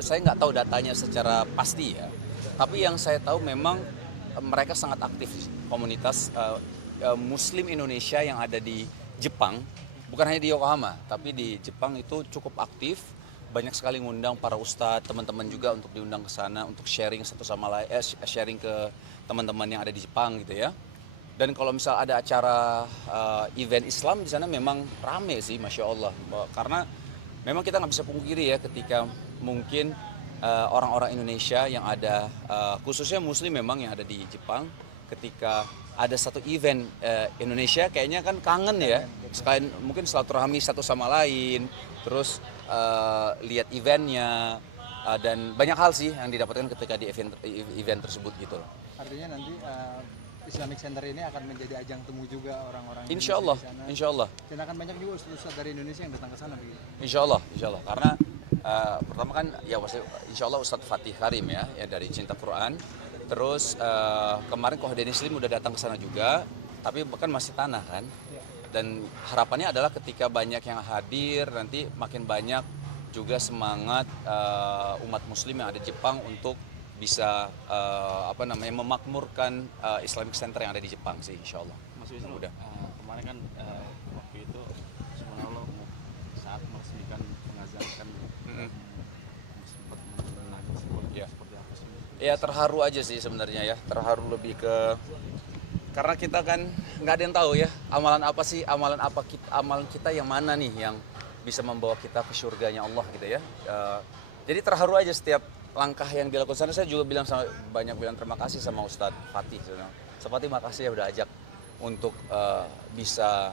saya nggak tahu datanya secara pasti ya. Tapi yang saya tahu memang mereka sangat aktif komunitas Muslim Indonesia yang ada di Jepang, bukan hanya di Yokohama, tapi di Jepang itu cukup aktif. Banyak sekali ngundang para ustadz, teman-teman juga untuk diundang ke sana untuk sharing satu sama lain, sharing ke teman-teman yang ada di Jepang gitu ya. Dan kalau misal ada acara event Islam di sana memang rame sih, Masya Allah. Karena memang kita nggak bisa pungkiri ya ketika mungkin orang-orang Indonesia yang ada, khususnya Muslim memang yang ada di Jepang, ketika ada satu event Indonesia kayaknya kan kangen ya, sekalian mungkin silaturahmi satu sama lain, terus lihat eventnya, dan banyak hal sih yang didapatkan ketika di event tersebut gitu loh. Artinya nanti Islamic Center ini akan menjadi ajang temu juga orang-orang Insya Indonesia Allah, di sana. insya Allah. Dan akan banyak juga ustadz dari Indonesia yang datang ke sana begitu. Insya Allah, karena pertama kan ya insya Allah Ustadz Fatih Karim ya dari Cinta Quran. Terus kemarin Kohden Muslim udah datang ke sana juga, tapi kan masih tanah kan. Dan harapannya adalah ketika banyak yang hadir nanti makin banyak juga semangat umat Muslim yang ada di Jepang untuk bisa memakmurkan Islamic Center yang ada di Jepang sih, insya Allah. Mas Wisnu, kemarin kan waktu itu subhanallah saat meresmikan mengazankan sempat menangis seperti apa sih? Ya terharu aja sih sebenarnya ya, terharu lebih ke karena kita kan nggak ada yang tahu ya amalan kita yang mana nih yang bisa membawa kita ke surganya Allah gitu ya. Jadi terharu aja setiap langkah yang dilakukan sana. Saya juga banyak bilang terima kasih sama Ustadz Fatih. Ustadz Fatih makasih ya udah ajak untuk bisa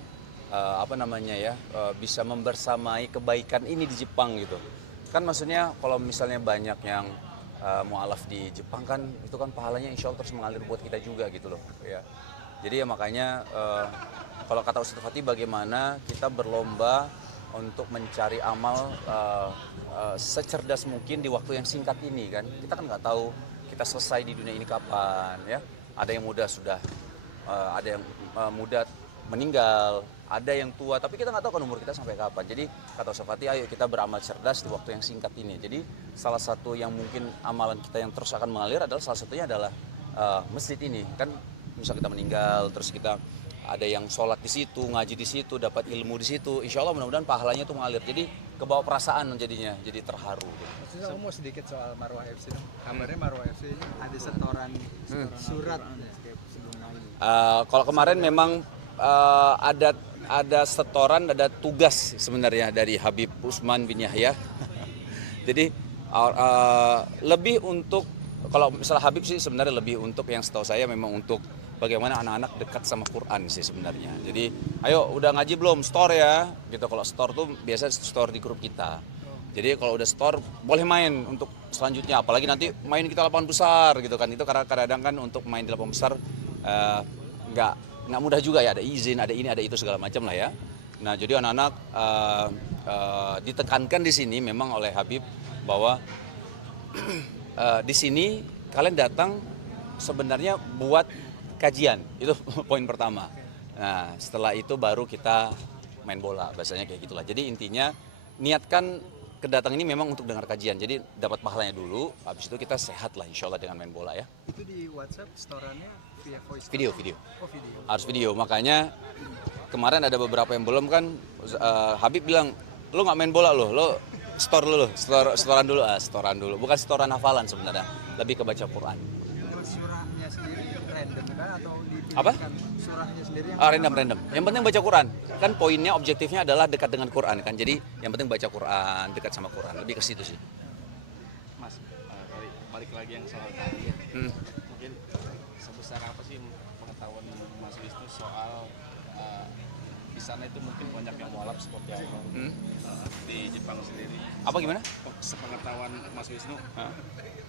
bisa membersamai kebaikan ini di Jepang gitu. Kan maksudnya kalau misalnya banyak yang mualaf di Jepang kan itu kan pahalanya insya Allah terus mengalir buat kita juga gitu loh ya. Jadi ya makanya kalau kata Ustadz Fatih bagaimana kita berlomba untuk mencari amal secerdas mungkin di waktu yang singkat ini kan. Kita kan nggak tahu kita selesai di dunia ini kapan ya. Ada yang muda sudah, ada yang muda meninggal, ada yang tua, tapi kita nggak tahu kan umur kita sampai kapan. Jadi kata Ustadz Fatih, ayo kita beramal cerdas di waktu yang singkat ini. Jadi salah satu yang mungkin amalan kita yang terus akan mengalir adalah salah satunya adalah masjid ini. Kan misal kita meninggal, terus kita ada yang sholat di situ, ngaji di situ, dapat ilmu di situ. Insya Allah mudah-mudahan pahalanya itu mengalir. Jadi kebawa perasaan jadinya, jadi terharu. Maksudnya aku mau sedikit soal Marwah FC. Kabarnya Marwah FC ini ada setoran surat kayak sebelumnya ini. Kalau kemarin memang ada setoran, ada tugas sebenarnya dari Habib Utsman bin Yahya. Jadi lebih untuk, kalau misalnya Habib sih sebenarnya lebih untuk yang setahu saya memang untuk bagaimana anak-anak dekat sama Quran sih sebenarnya. Jadi ayo udah ngaji belum, store ya gitu. Kalau store tuh biasa store di grup kita. Jadi kalau udah store boleh main untuk selanjutnya, apalagi nanti main kita lapangan besar gitu kan. Itu karena kadang-kadang kan untuk main di lapangan besar nggak mudah juga ya, ada izin, ada ini, ada itu segala macam lah ya. Nah jadi anak-anak ditekankan di sini memang oleh Habib bahwa di sini kalian datang sebenarnya buat kajian, itu poin pertama. Nah setelah itu baru kita main bola, bahasanya kayak gitulah. Jadi intinya niatkan kedatangan ini memang untuk dengar kajian, jadi dapat pahalanya dulu, habis itu kita sehat lah insya Allah dengan main bola ya. Itu di WhatsApp storannya via voice. Video. Oh video. Harus video, makanya kemarin ada beberapa yang belum kan, Habib bilang, lo nggak main bola lo setoran dulu, bukan setoran hafalan sebenarnya, lebih ke baca Quran. Surahnya sendiri random kan atau dipilihkan? Apa? Surahnya sendiri yang Random. Yang penting baca Quran. Kan poinnya, objektifnya adalah dekat dengan Quran kan. Jadi yang penting baca Quran, dekat sama Quran. Lebih ke situ sih. Mas, balik lagi yang soal tadi. Mungkin sebesar apa sih pengetahuan Mas Wisnu soal di sana itu mungkin banyak yang mualaf seperti apa di Jepang sendiri? Apa gimana? Sepengetahuan Mas Wisnu,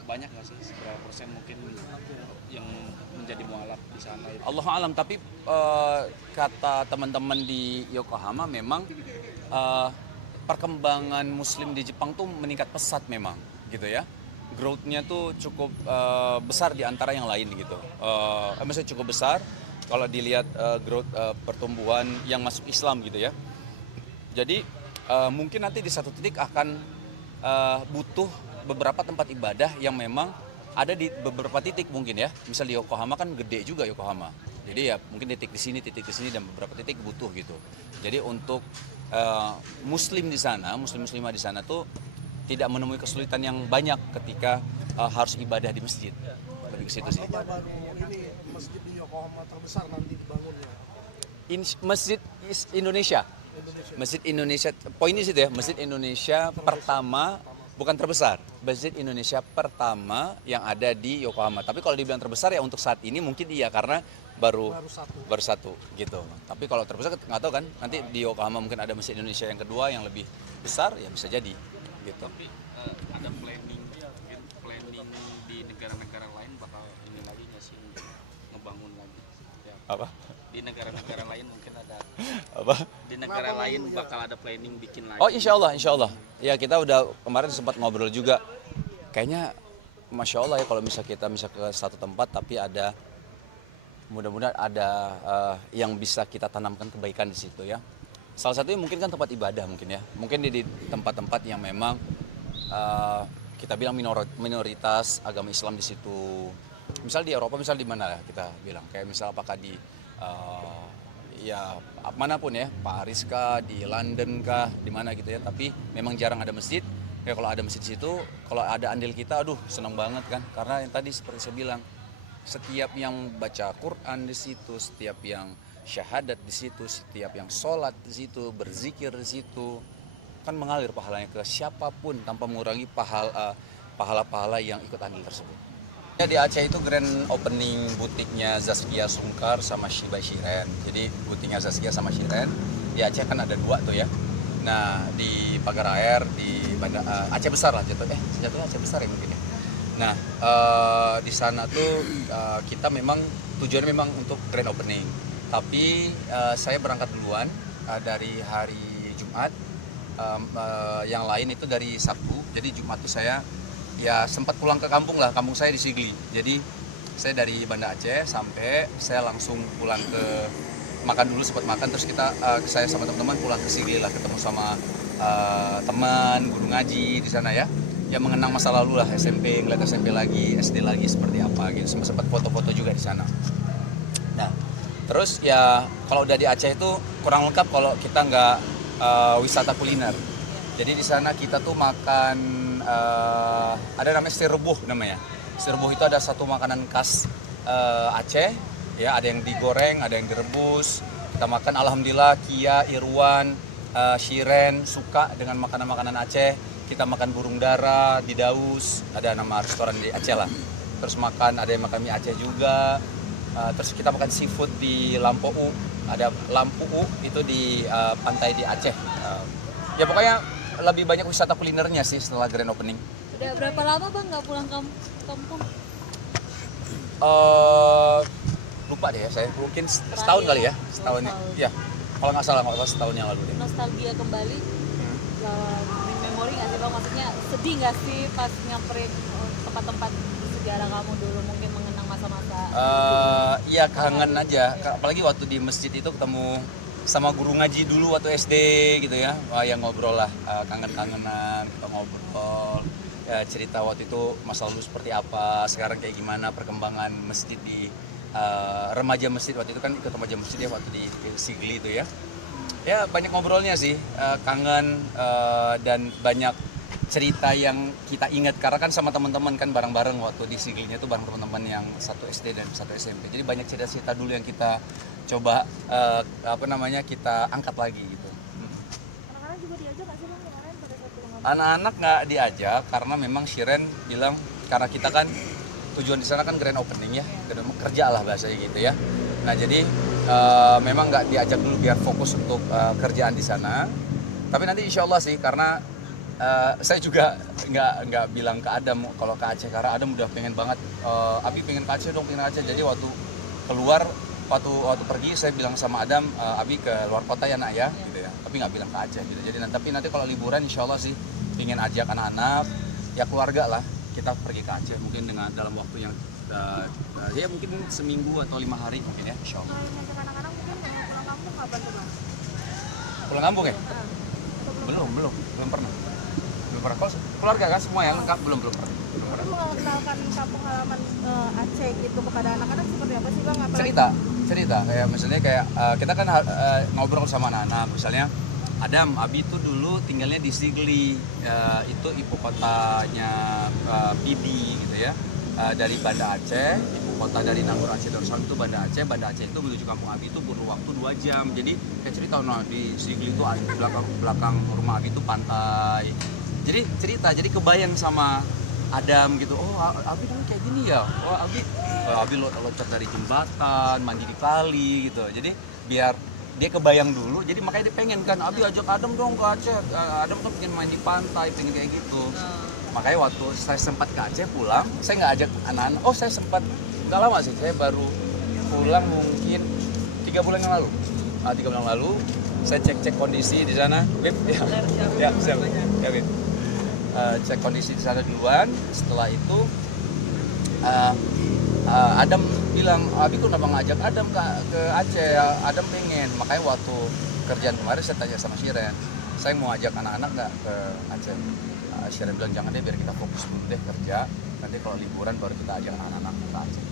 banyak nggak sih, seberapa persen mungkin yang menjadi mualaf di sana itu? Allahu alam, tapi kata teman-teman di Yokohama memang perkembangan Muslim di Jepang tuh meningkat pesat memang, gitu ya. Growth-nya tuh cukup besar di antara yang lain gitu. Maksudnya cukup besar kalau dilihat growth pertumbuhan yang masuk Islam gitu ya. Jadi mungkin nanti di satu titik akan butuh beberapa tempat ibadah yang memang ada di beberapa titik mungkin ya. Misal di Yokohama kan gede juga Yokohama. Jadi ya mungkin titik di sini dan beberapa titik butuh gitu. Jadi untuk muslim di sana, muslimah di sana tuh tidak menemui kesulitan yang banyak ketika harus ibadah di masjid. Lebih ke situ sih. Baru ini masjid di Yokohama terbesar nanti dibangunnya. Masjid Indonesia. Masjid Indonesia, poinnya sih ya, Masjid Indonesia pertama, bukan terbesar, Masjid Indonesia pertama yang ada di Yokohama. Tapi kalau dibilang terbesar ya untuk saat ini mungkin iya, karena baru satu gitu. Tapi kalau terbesar nggak tahu kan, nanti di Yokohama mungkin ada Masjid Indonesia yang kedua yang lebih besar, ya bisa jadi gitu. Tapi ada planning di negara-negara lain bakal ini lagi nggak sih, ngebangun lagi? Ya. Apa? Di negara-negara lain mungkin ada. Apa? Di negara lain bakal ada planning bikin lagi. Oh insya Allah. Ya kita udah kemarin sempat ngobrol juga. Kayaknya Masya Allah ya kalau kita ke satu tempat tapi ada, mudah-mudahan ada yang bisa kita tanamkan kebaikan di situ ya. Salah satunya mungkin kan tempat ibadah mungkin ya. Mungkin di tempat-tempat yang memang kita bilang minoritas agama Islam di situ. Misal di Eropa, misal di mana ya kita bilang. Kayak misal apakah di ya manapun ya, Paris kah, di London kah, di mana gitu ya. Tapi memang jarang ada masjid. Ya kalau ada masjid di situ, kalau ada andil kita, aduh senang banget kan. Karena yang tadi seperti saya bilang, setiap yang baca Quran di situ, setiap yang syahadat di situ, setiap yang sholat di situ, berzikir di situ, kan mengalir pahalanya ke siapapun tanpa mengurangi pahala-pahala yang ikut andil tersebut. Ya, di Aceh itu grand opening butiknya Zaskia Sungkar sama Shiba Shiren. Jadi butiknya Zaskia sama Shiren di Aceh kan ada dua tuh ya. Nah di Pagar Air di Aceh Besar lah jatuhnya Aceh Besar ya mungkin ya. Nah di sana tuh kita memang tujuannya memang untuk grand opening. Tapi saya berangkat duluan dari hari Jumat. Yang lain itu dari Sabtu. Jadi Jumat tuh saya ya sempat pulang ke kampung lah, kampung saya di Sigli. Jadi saya dari Banda Aceh sampai saya langsung pulang ke makan dulu, sempat makan, terus saya sama teman-teman pulang ke Sigli lah, ketemu sama teman guru ngaji di sana ya, yang mengenang masa lalu lah, SMP, ngeliat SMP lagi, SD lagi seperti apa gitu, sempat foto-foto juga di sana. Nah terus ya kalau udah di Aceh itu kurang lengkap kalau kita nggak wisata kuliner. Jadi di sana kita tuh makan ada namanya sirbuh namanya. Sirbuh itu ada satu makanan khas Aceh, ya ada yang digoreng, ada yang direbus. Kita makan, alhamdulillah Kia, Irwan, Shiren suka dengan makanan-makanan Aceh. Kita makan burung dara di Daus, ada nama restoran di Aceh lah. Terus ada yang makan mie Aceh juga. Terus kita makan seafood di Lampu U, ada Lampu U itu di pantai di Aceh. Ya pokoknya lebih banyak wisata kulinernya sih setelah grand opening. Udah berapa lama Bang nggak pulang kampung? Lupa deh ya saya, mungkin setahun kali ya, setahun ya. Kalau nggak salah setahun yang lalu deh. Nostalgia kembali, memori nggak sih Bang? Maksudnya sedih nggak sih pas nyamperin tempat-tempat sejarah kamu dulu, mungkin mengenang masa-masa? Iya kangen aja, apalagi waktu di masjid itu ketemu sama guru ngaji dulu waktu SD gitu ya. Wah, yang ngobrol lah, kangen-kangenan, kita ngobrol ya, cerita waktu itu masa lalu seperti apa, sekarang kayak gimana perkembangan masjid di remaja masjid. Waktu itu kan ikut remaja masjid ya waktu di Sigli itu ya. Ya banyak ngobrolnya sih, kangen dan banyak cerita yang kita ingat karena kan sama teman-teman kan bareng-bareng waktu di Siglinya tuh bareng teman-teman yang satu SD dan satu SMP. Jadi banyak cerita-cerita dulu yang kita coba kita angkat lagi gitu. Anak-anak juga diajak nggak sih Bang kemarin pada saat pulang kampung? Anak-anak nggak diajak karena memang Shiren bilang karena kita kan tujuan di sana kan grand opening ya, kerja lah bahasanya gitu ya. Nah jadi memang nggak diajak dulu biar fokus untuk kerjaan di sana. Tapi nanti insya Allah sih karena saya juga nggak bilang ke Adam kalau ke Aceh karena Adam udah pengen banget, Abi pengen ke Aceh dong, pengen ke Aceh. Jadi waktu keluar waktu pergi saya bilang sama Adam, Abi ke luar kota ya nak ya, gitu ya. Tapi nggak bilang ke Aceh gitu. Jadi tapi nanti kalau liburan insya Allah sih pengen ajak anak-anak ya keluarga lah kita pergi ke Aceh mungkin dalam waktu yang ya mungkin seminggu atau 5 hari mungkin ya insya Allah. Kalau untuk anak-anak mungkin pulang kampung kapan tuh Bang? Pulang kampung ya? Belum pernah belum pernah. Kalau keluarga kan semua yang lengkap belum pernah. Lu mengenalkan kampung halaman Aceh gitu kepada anak-anak seperti apa sih Bang? Apalagi cerita kayak misalnya kayak kita kan ngobrol sama anak-anak, misalnya Adam, Abi itu dulu tinggalnya di Sigli, itu ibu kotanya PD gitu ya, dari Banda Aceh, ibu kota dari Nanggur Aceh Darussalam itu Banda Aceh itu menuju kampung Abi itu perlu waktu 2 jam, jadi kayak cerita di Sigli itu belakang rumah Abi itu pantai, jadi cerita, jadi kebayang sama Adam gitu, oh Abi dulu kayak gini ya, oh Abi loncat dari jembatan, mandi di kali gitu, jadi biar dia kebayang dulu, jadi makanya dia pengen kan, Abi ajak Adam dong ke Aceh, Adam tuh pengen main di pantai, pengen kayak gitu. Makanya waktu saya sempat ke Aceh pulang, saya nggak ajak anak-anak, saya sempat, nggak lama sih, saya baru pulang mungkin 3 bulan yang lalu. 3 bulan yang lalu, saya cek kondisi di sana, Bib, ya, siap, ya Bib. Cek kondisi di sana duluan, setelah itu Adam bilang, Abi kok kenapa ngajak Adam ke Aceh, Adam pengen, makanya waktu kerjaan kemarin saya tanya sama Shiren, saya mau ajak anak-anak nggak ke Aceh. Shiren bilang jangan deh, biar kita fokus dulu deh kerja, nanti kalau liburan baru kita ajak anak-anak ke Aceh.